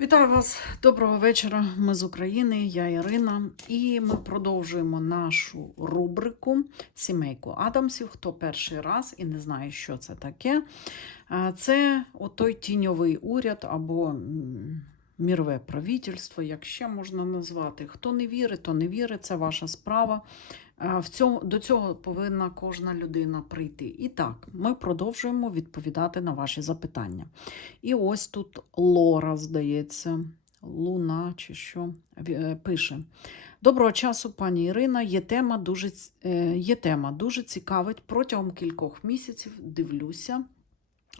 Вітаю вас, доброго вечора. Ми з України, я Ірина, і ми продовжуємо нашу рубрику Сімейку Адамсів. Хто перший раз і не знає, що це таке. Це отой тіньовий уряд або мірове правительство, як ще можна назвати. Хто не вірить, то не вірить, це ваша справа. А, В цьому, до цього повинна кожна людина прийти. І так, ми продовжуємо відповідати на ваші запитання. І ось тут Лора, здається, Луна чи що е, пише. Доброго часу, пані Ірина. Є тема дуже, е, є тема дуже цікавить. Протягом кількох місяців дивлюся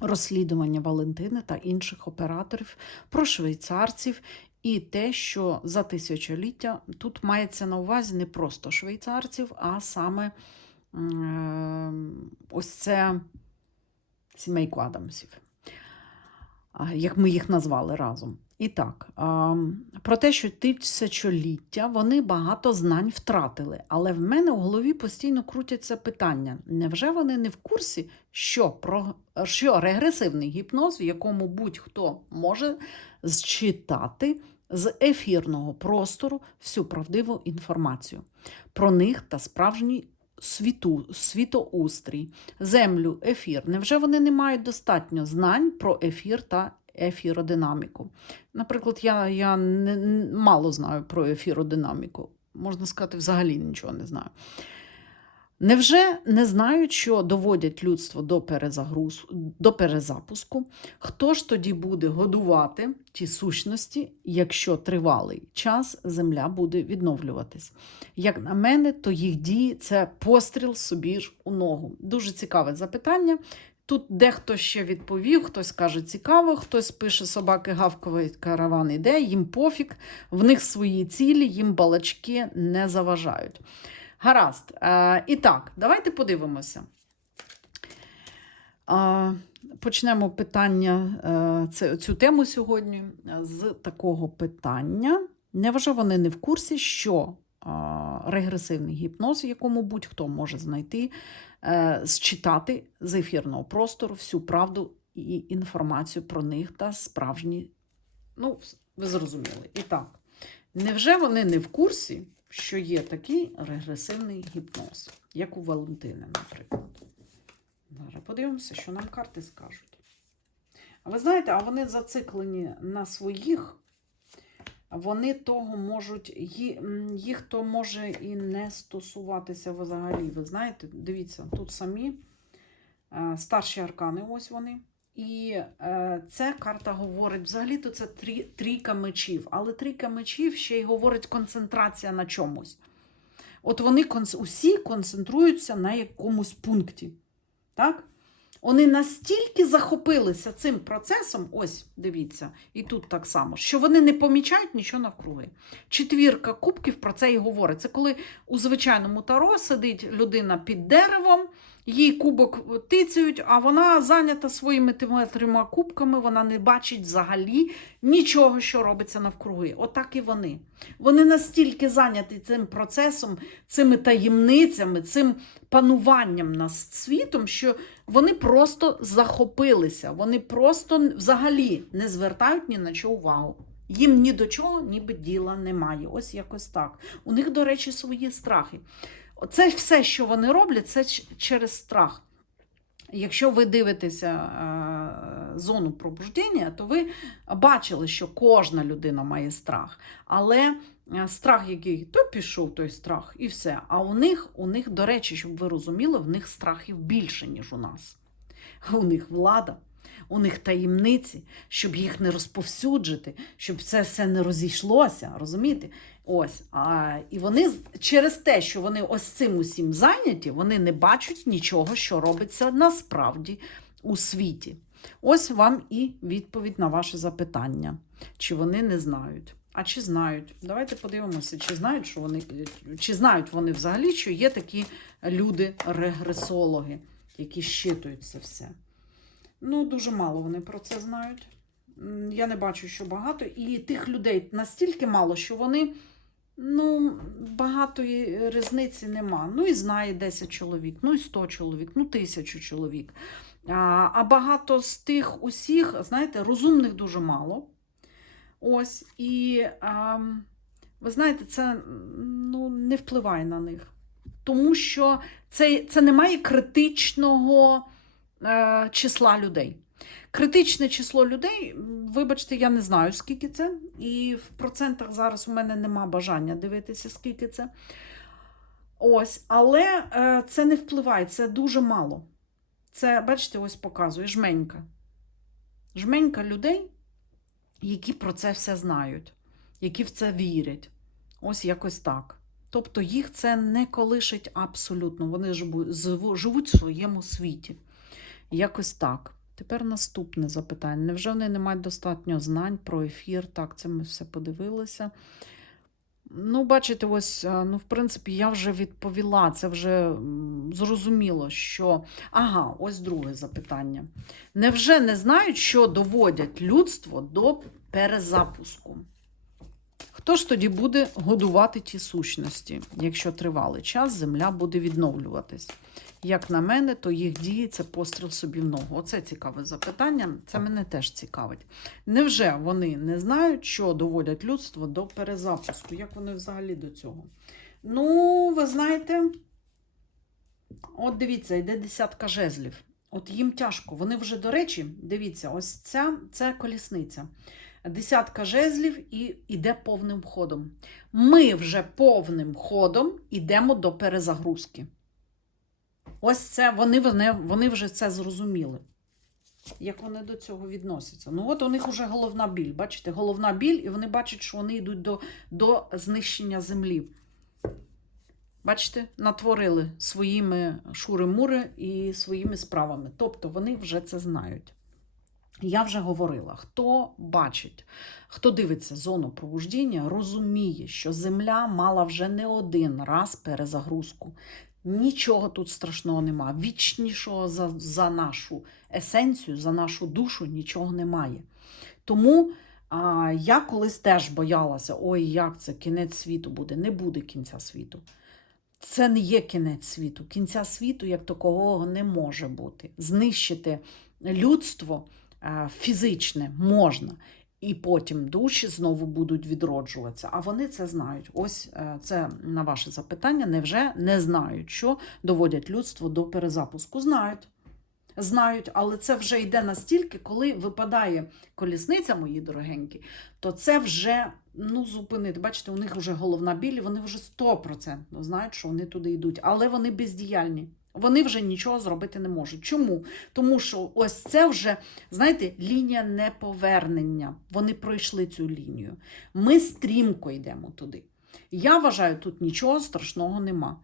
розслідування Валентини та інших операторів про швейцарців. І те, що за тисячоліття тут мається на увазі не просто швейцарців, а саме е, ось це сімейку Адамсів як ми їх назвали разом. І так, про те, що тисячоліття вони багато знань втратили. Але в мене у голові постійно крутяться питання: невже вони не в курсі, що, про, що регресивний гіпноз, в якому будь-хто може зчитати з ефірного простору всю правдиву інформацію про них та справжній світу, світоустрій, землю, ефір. Невже вони не мають достатньо знань про ефір та ефіродинаміку? Наприклад, я, я не, мало знаю про ефіродинаміку. Можна сказати, взагалі нічого не знаю. Невже не знають, що доводять людство до, перезагруз... до перезапуску? Хто ж тоді буде годувати ті сущності, якщо тривалий час земля буде відновлюватись? Як на мене, то їх дії це постріл собі ж у ногу. Дуже цікаве запитання. Тут дехто ще відповів, хтось каже цікаво, хтось пише собаки гавковий караван іде, їм пофіг, в них свої цілі, їм балачки не заважають. Гаразд. Е, і так, давайте подивимося. Е, почнемо питання, е, цю тему сьогодні е, з такого питання. Невже вони не в курсі, що регресивний гіпноз, в якому будь-хто може знайти, е, зчитати з ефірного простору всю правду і інформацію про них та справжні. Ну, ви зрозуміли. І так, невже вони не в курсі, що є такий регресивний гіпноз, як у Валентини, наприклад? Зараз подивимося, що нам карти скажуть. А ви знаєте, а вони зациклені на своїх, вони того можуть, їх то може і не стосуватися взагалі. Ви знаєте, дивіться, тут самі е, старші аркани, ось вони. І е, ця карта говорить, взагалі-то це трі, трійка мечів, але трійка мечів ще й говорить концентрація на чомусь. От вони усі концентруються на якомусь пункті. Так? Вони настільки захопилися цим процесом, ось дивіться, і тут так само, що вони не помічають нічого навкруги. Четвірка кубків про це і говорить. Це коли у звичайному таро сидить людина під деревом, їй кубок тицяють, а вона зайнята своїми тими трьома кубками, вона не бачить взагалі нічого, що робиться навкруги. Отак і вони. Вони настільки зайняті цим процесом, цими таємницями, цим пануванням над світом, що вони просто захопилися. Вони просто взагалі не звертають ні на що увагу. Їм ні до чого ніби діла немає. Ось якось так. У них, до речі, свої страхи. Це все, що вони роблять, це через страх. Якщо ви дивитеся е, зону пробуждення, то ви бачили, що кожна людина має страх. Але е, страх, який то пішов, той страх, і все. А у них, у них, до речі, щоб ви розуміли, в них страхів більше, ніж у нас. У них влада, у них таємниці, щоб їх не розповсюджити, щоб це все не розійшлося. Розумієте? Ось. А, і вони через те, що вони ось цим усім зайняті, вони не бачать нічого, що робиться насправді у світі. Ось вам і відповідь на ваше запитання. Чи вони не знають? А чи знають? Давайте подивимося, чи знають, що вони, чи знають вони взагалі, що є такі люди-регресологи, які щитують це все. Ну, дуже мало вони про це знають. Я не бачу, що багато. І тих людей настільки мало, що вони ну, багатої різниці нема. Ну і знає 10 чоловік, ну і 100 чоловік, ну тисячу чоловік. А, багато з тих усіх, знаєте, розумних дуже мало. Ось, і а, ви знаєте, це ну, не впливає на них. Тому що це, це не має критичного е, числа людей. Критичне число людей, вибачте, я не знаю, скільки це, і в процентах зараз у мене нема бажання дивитися, скільки це. Ось, але е, це не впливає, це дуже мало. Це, бачите, ось показує жменька. Жменька людей, які про це все знають, які в це вірять. Ось якось так. Тобто їх це не колишить абсолютно. Вони живуть в своєму світі. Якось так. Тепер наступне запитання. Невже вони не мають достатньо знань про ефір? Так, це ми все подивилися. Ну, бачите, ось, е, ну, в принципі, я вже відповіла. Це вже зрозуміло, що. Ага, ось друге запитання. Невже не знають, що доводять людство до перезапуску? Хто ж тоді буде годувати ті сущності, якщо тривалий час земля буде відновлюватись? Як на мене, то їх дії це постріл собі в ногу. Оце цікаве запитання. Це мене теж цікавить. Невже вони не знають, що доводять людство до перезапуску? Як вони взагалі до цього? Ну, ви знаєте, от дивіться, йде десятка жезлів. От їм тяжко. Вони вже, до речі, дивіться, ось ця це колісниця. Десятка жезлів і йде повним ходом. Ми вже повним ходом йдемо до перезагрузки. Ось це вони, вони, вони вже це зрозуміли. Як вони до цього відносяться? Ну, от у них вже головна біль. Бачите, головна біль, і вони бачать, що вони йдуть до, до знищення землі. Бачите, натворили своїми шури-мури і своїми справами. Тобто вони вже це знають. Я вже говорила, хто бачить, хто дивиться зону пробуждіння, розуміє, що Земля мала вже не один раз перезагрузку. Нічого тут страшного нема. Вічнішого за, за нашу есенцію, за нашу душу нічого немає. Тому а, я колись теж боялася: ой, як це кінець світу буде. Не буде кінця світу. Це не є кінець світу. Кінця світу як такового не може бути. Знищити людство е, фізичне можна. І потім душі знову будуть відроджуватися. А вони це знають. Ось е, це на ваше запитання. Невже не знають, що доводять людство до перезапуску? Знають. Знають, але це вже йде настільки, коли випадає колісниця, мої дорогенькі, то це вже ну, зупинити. Бачите, у них вже головна біль, вони вже стопроцентно знають, що вони туди йдуть, але вони бездіяльні. Вони вже нічого зробити не можуть. Чому? Тому що ось це вже, знаєте, лінія неповернення. Вони пройшли цю лінію. Ми стрімко йдемо туди. Я вважаю, тут нічого страшного нема.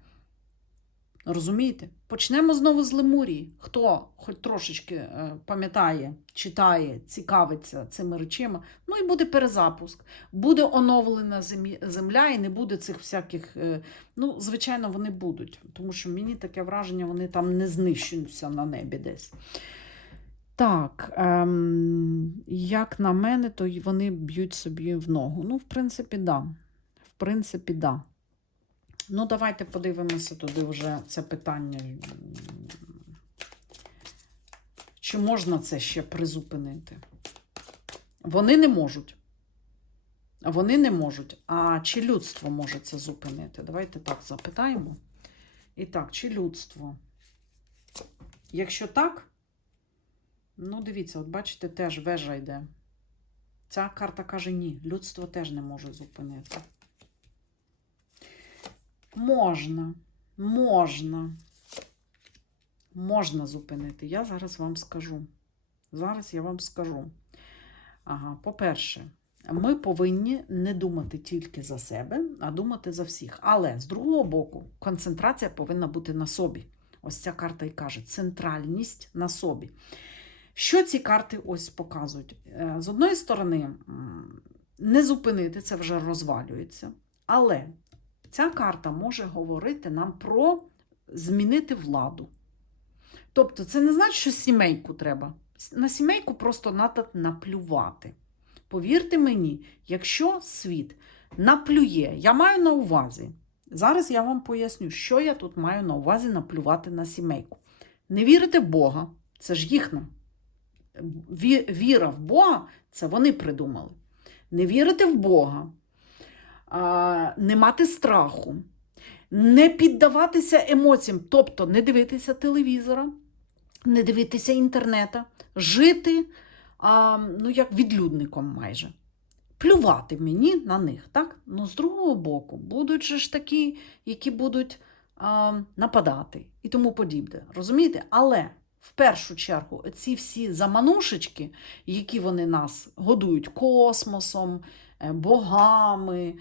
Розумієте? Почнемо знову з Лемурії. Хто хоч трошечки е, пам'ятає, читає, цікавиться цими речами, ну і буде перезапуск. Буде оновлена земля, і не буде цих всяких. е, Ну, звичайно, вони будуть, тому що мені таке враження, вони там не знищуються на небі десь. Так, ем, як на мене, то вони б'ють собі в ногу. Ну, в принципі, да. В принципі, да. Ну, давайте подивимося туди вже це питання. Чи можна це ще призупинити? Вони не можуть. Вони не можуть. А чи людство може це зупинити? Давайте так запитаємо. І так, чи людство? Якщо так, ну дивіться, от бачите, теж вежа йде. Ця карта каже ні, людство теж не може зупинити. Можна, можна. Можна зупинити. Я зараз вам скажу. Зараз я вам скажу. Ага, по-перше, ми повинні не думати тільки за себе, а думати за всіх. Але з другого боку, концентрація повинна бути на собі. Ось ця карта і каже: центральність на собі. Що ці карти ось показують? Е, З одної сторони, не зупинити це вже розвалюється. Але ця карта може говорити нам про змінити владу. Тобто, це не значить, що сімейку треба. На сімейку просто треба наплювати. Повірте мені, якщо світ наплює, я маю на увазі. Зараз я вам поясню, що я тут маю на увазі наплювати на сімейку. Не вірите в Бога, це ж їхня. Віра в Бога це вони придумали. не вірити в Бога, не мати страху, не піддаватися емоціям, тобто не дивитися телевізора, не дивитися інтернета, жити ну, як відлюдником майже. Плювати мені на них, так? Ну, з другого боку, будуть же ж такі, які будуть а, нападати і тому подібне. Розумієте? Але в першу чергу ці всі заманушечки, які вони нас годують космосом, е, богами,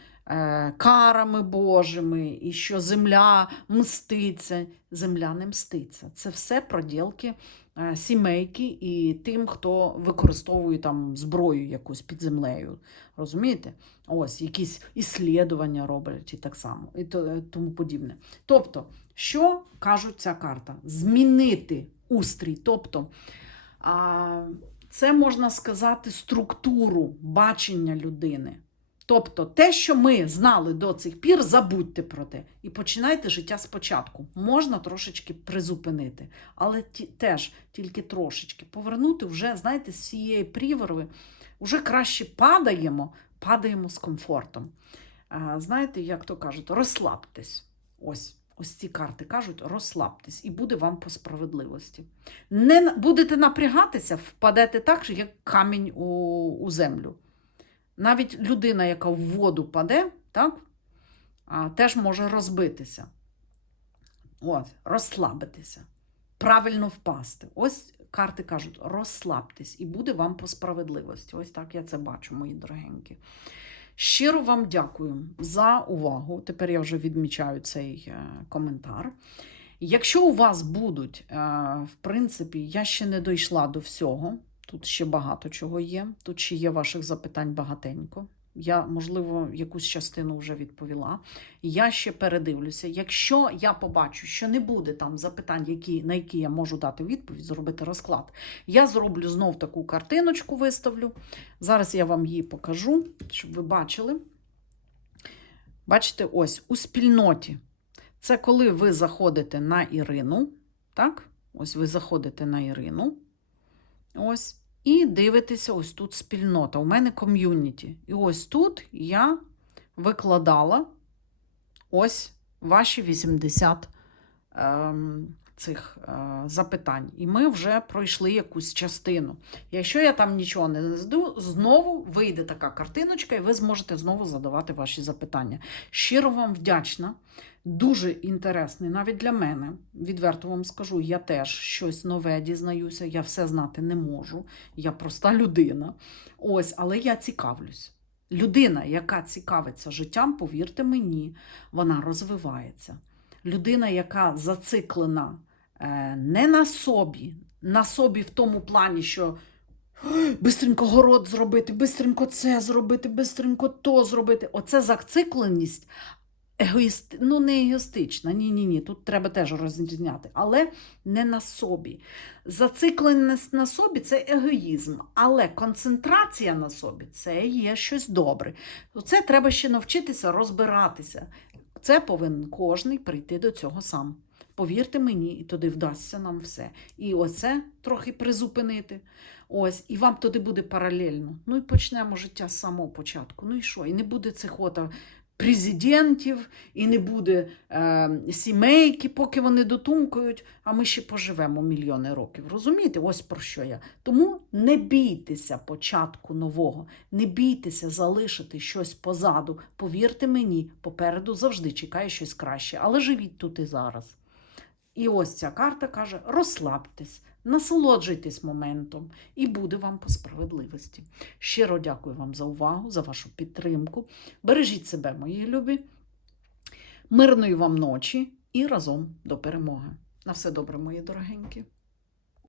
карами Божими, і що земля мститься. Земля не мститься. Це все проділки е, сімейки і тим, хто використовує там зброю якусь під землею. Розумієте? Ось якісь іслідування роблять і так само, і е, тому подібне. Тобто, що кажуть ця карта? Змінити устрій. Тобто, це можна сказати структуру бачення людини. Тобто, те, що ми знали до цих пір, забудьте про те і починайте життя спочатку. Можна трошечки призупинити, але ті, теж тільки трошечки повернути вже, знаєте, з цієї пріверви, вже краще падаємо, падаємо з комфортом. А, знаєте, як то кажуть, розслабтесь. Ось. Ось ці карти кажуть, розслабтесь, і буде вам по справедливості. Не будете напрягатися, впадете так, як камінь у, у землю. Навіть людина, яка в воду паде, так, теж може розбитися. От, розслабитися, правильно впасти. Ось карти кажуть, розслабтесь, і буде вам по справедливості. Ось так я це бачу, мої дорогенькі. Щиро вам дякую за увагу. Тепер я вже відмічаю цей е, коментар. Якщо у вас будуть, е, в принципі, я ще не дійшла до всього. Тут ще багато чого є. Тут ще є ваших запитань багатенько. Я, можливо, якусь частину вже відповіла. Я ще передивлюся. Якщо я побачу, що не буде там запитань, які, на які я можу дати відповідь, зробити розклад, я зроблю знов таку картиночку, виставлю. Зараз я вам її покажу, щоб ви бачили. Бачите, ось у спільноті. Це коли ви заходите на Ірину. Так? Ось ви заходите на Ірину. Ось. І дивитеся, ось тут спільнота. У мене ком'юніті. І ось тут я викладала ось ваші 80 ем, цих е, запитань. І ми вже пройшли якусь частину. Якщо я там нічого не знайду, знову вийде така картиночка, і ви зможете знову задавати ваші запитання. Щиро вам вдячна. Дуже інтересний, навіть для мене. Відверто вам скажу, я теж щось нове дізнаюся, я все знати не можу. Я проста людина. Ось, але я цікавлюсь. Людина, яка цікавиться життям, повірте мені, вона розвивається. Людина, яка зациклена е, не на собі, на собі в тому плані, що бистренько город зробити, бистренько це зробити, бистренько то зробити. Оце зацикленість егоїст... ну, не егоїстична, ні, ні, ні. Тут треба теж розрізняти, але не на собі. Зацикленість на собі це егоїзм, але концентрація на собі це є щось добре. Це треба ще навчитися розбиратися. Це повинен кожний прийти до цього сам. Повірте мені, і туди вдасться нам все. І оце трохи призупинити. Ось, і вам туди буде паралельно. Ну і почнемо життя з самого початку. Ну і що? І не буде цих от президентів, і не буде е, сімейки, поки вони дотумкають, а ми ще поживемо мільйони років. Розумієте? Ось про що я. Тому не бійтеся початку нового, не бійтеся залишити щось позаду. Повірте мені, попереду завжди чекає щось краще, але живіть тут і зараз. І ось ця карта каже: розслабтесь, насолоджуйтесь моментом, і буде вам по справедливості. Щиро дякую вам за увагу, за вашу підтримку. Бережіть себе, мої любі. Мирної вам ночі і разом до перемоги. На все добре, мої дорогенькі.